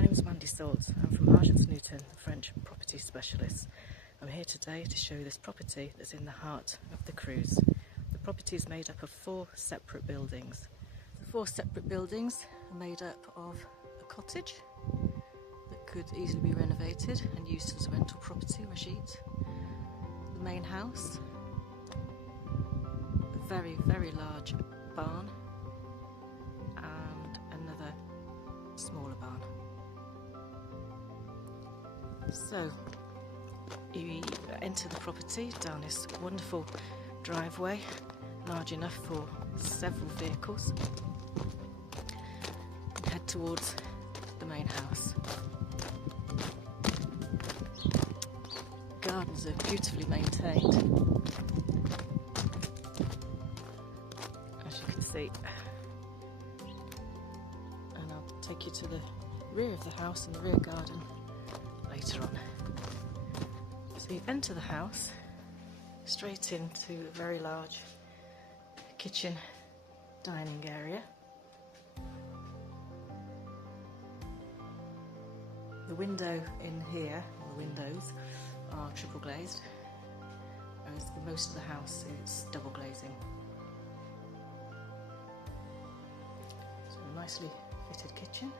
my name is Mandy. I'm from Agence, French property specialist. I'm here today to show you this property that's in the heart of the Creuse. The property is made up of 4 separate buildings. The 4 separate buildings are made up of a cottage that could easily be renovated and used as a rental property, Rajit. The main house, a very, very large barn, and another smaller barn. So you enter the property down this wonderful driveway, large enough for several vehicles, and head towards the main house. Gardens are beautifully maintained, as you can see, and I'll take you to the rear of the house and the rear garden later on. So you enter the house straight into a very large kitchen dining area. The window in here, or the windows, are triple glazed, whereas most of the house is double glazing. So a nicely fitted kitchen.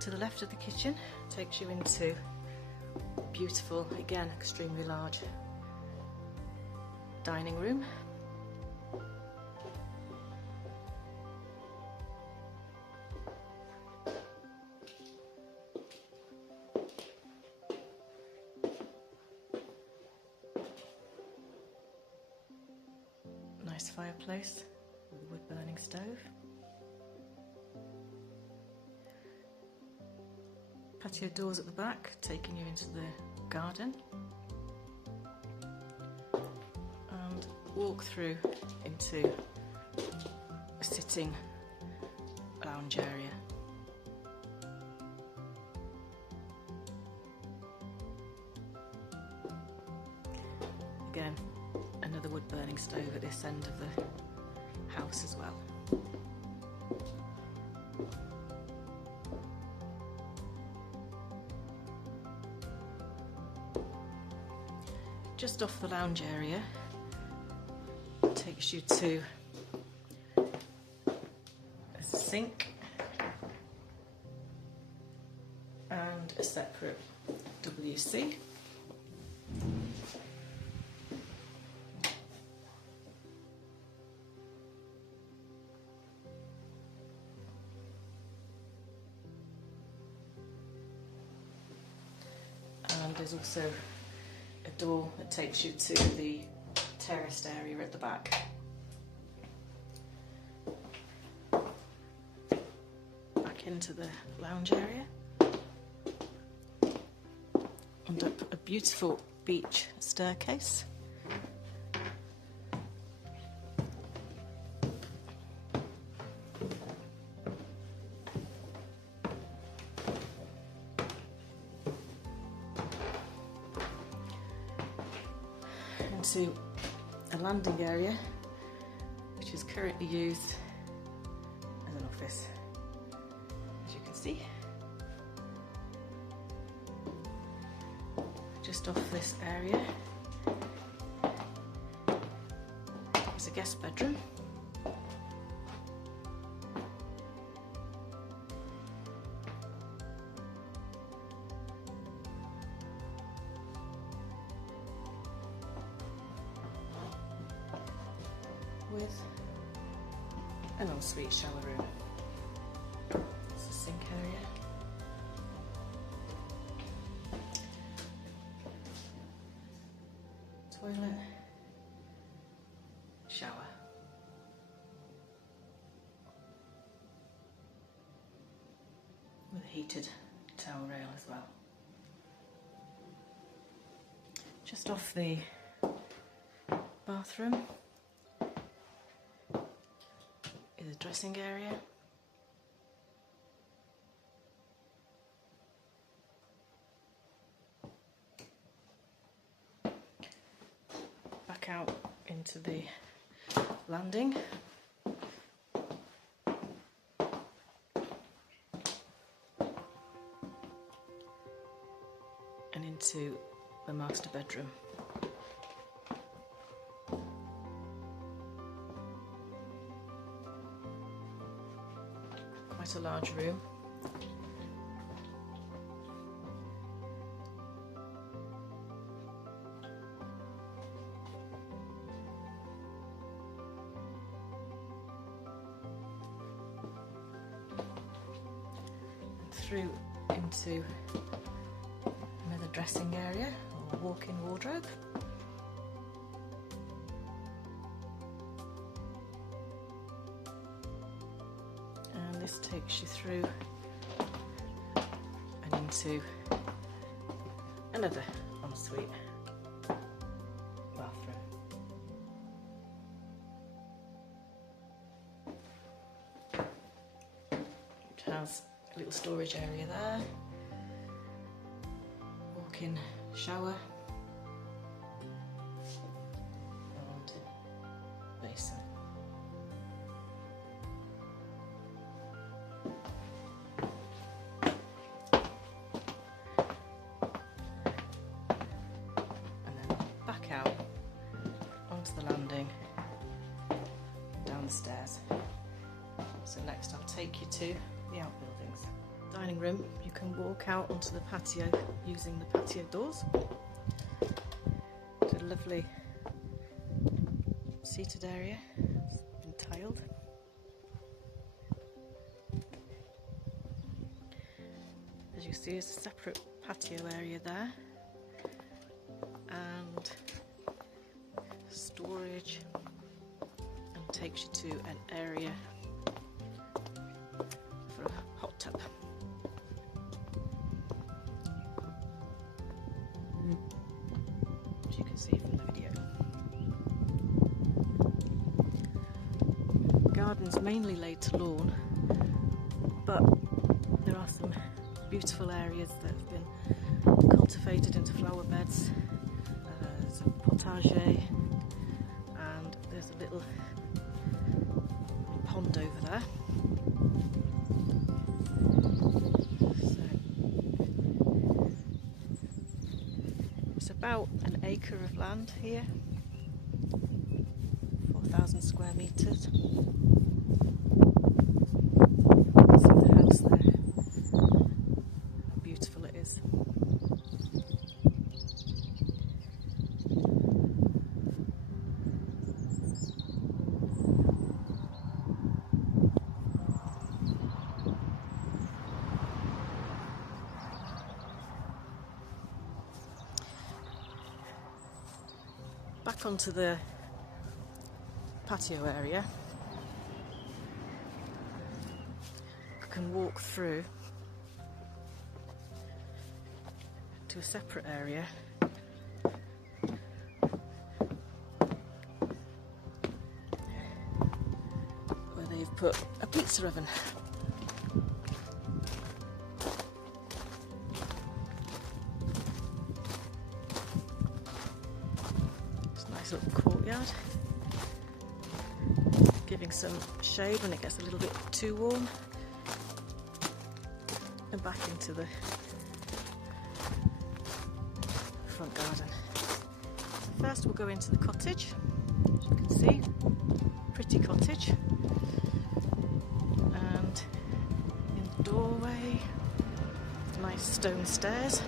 To the left of the kitchen takes you into a beautiful, again extremely large dining room. Nice fireplace with a wood burning stove. Patio doors at the back taking you into the garden, and walk through into a sitting lounge area. Again, another wood burning stove at this end of the house as well. Just off the lounge area takes you to a sink and a separate WC. And there's also a door that takes you to the terraced area at the back. Back into the lounge area and up a beautiful beach staircase. Into a landing area which is currently used as an office, as you can see. Just off this area is a guest bedroom. With an ensuite shower room. It's a sink area. Toilet. Shower. With a heated towel rail as well. Just off the bathroom is a dressing area. Back out into the landing into the master bedroom. Quite a large room. Through into another dressing area or walk-in wardrobe. And this takes you through and into another ensuite bathroom. Which has a little storage area there, walk-in shower and basin. And then back out onto the landing, down the stairs. So next I'll take you to the outbuildings. Dining room, you can walk out onto the patio using the patio doors. It's a lovely seated area, it's been tiled. As you see, there's a separate patio area there and storage, and takes you to an area for a hot tub. As you can see from the video. Garden's mainly laid to lawn, but there are some beautiful areas that have been cultivated into flower beds. There's a potager and there's a little pond over there. About an acre of land here, 4,000 square metres. See the house there, how beautiful it is. Back onto the patio area, you can walk through to a separate area where they've put a pizza oven. Little courtyard, giving some shade when it gets a little bit too warm, and back into the front garden. First we'll go into the cottage. As you can see, pretty cottage, and in the doorway, nice stone stairs.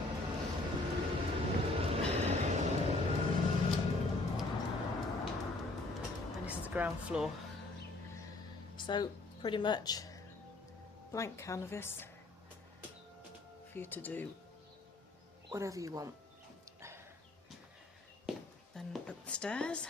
Ground floor, so pretty much blank canvas for you to do whatever you want. Then up the stairs,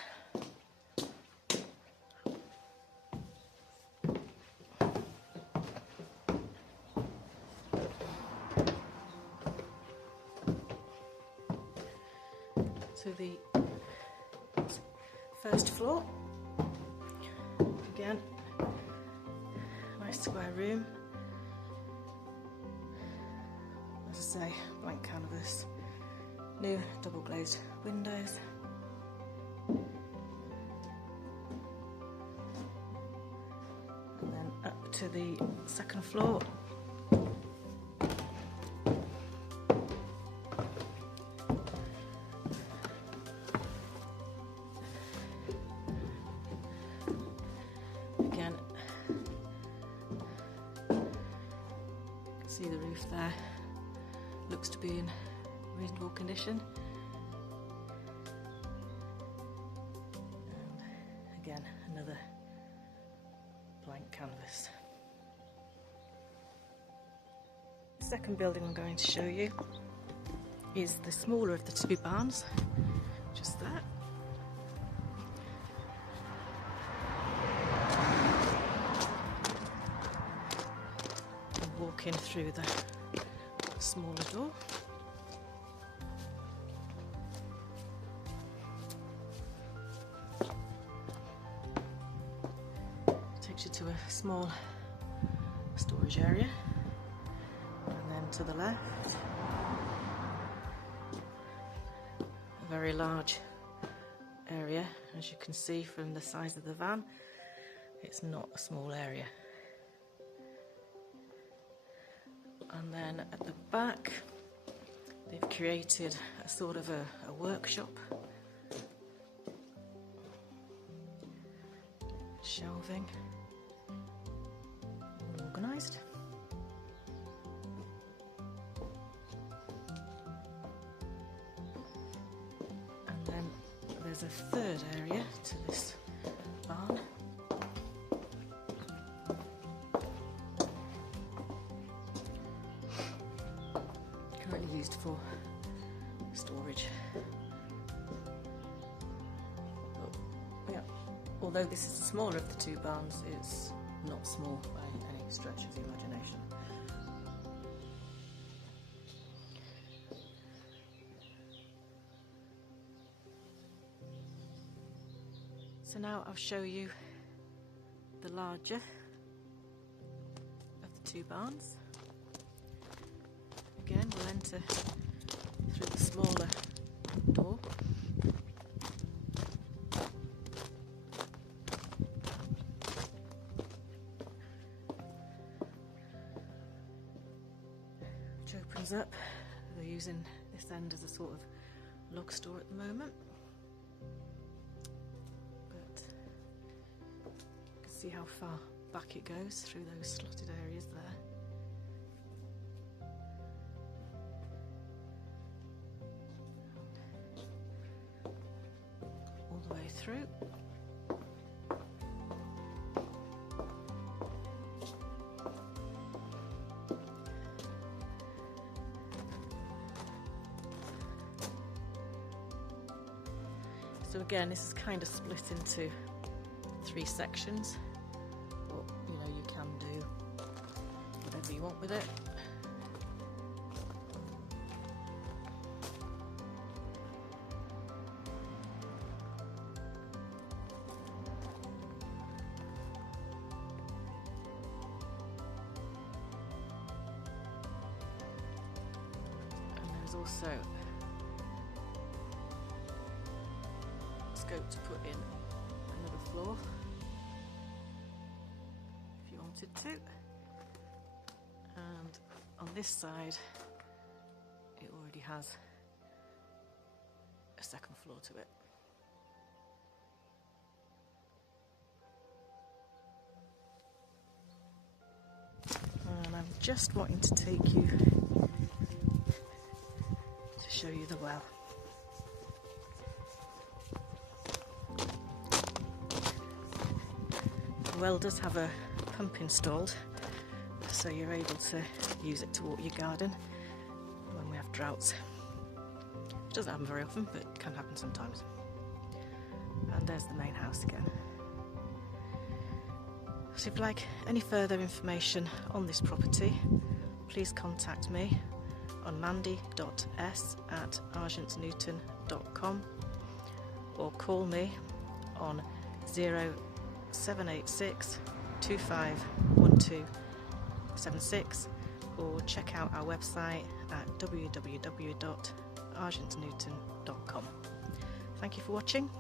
to the first floor. Again, nice square room. As I say, blank canvas, new double glazed windows. And then up to the second floor. See the roof there, looks to be in reasonable condition. And again, another blank canvas. The second building I'm going to show you is the smaller of the two barns, just there. Walk in through the smaller door. Takes you to a small storage area, and then to the left, a very large area. As you can see from the size of the van, it's not a small area. And then at the back, they've created a sort of a workshop. Shelving, all organised. And then there's a third area to this barn. Currently used for storage. Although this is the smaller of the two barns, it's not small by any stretch of the imagination. So now I'll show you the larger of the two barns. Again, we'll enter through the smaller door. Which opens up. They're using this end as a sort of log store at the moment. But you can see how far back it goes through those slotted areas there. All the way through. So again, this is kind of split into 3 sections, but you know, you can do whatever you want with it. And there's also scope to put in another floor if you wanted to, and on this side it already has a second floor to it. And I'm just wanting to take you to show you the well. The well does have a pump installed, so you're able to use it to water your garden when we have droughts. It doesn't happen very often, but it can happen sometimes. And there's the main house again. So if you'd like any further information on this property, please contact me on mandy.s at agencenewton.com or call me on 0786 251276 or check out our website at www.agencenewton.com. Thank you for watching.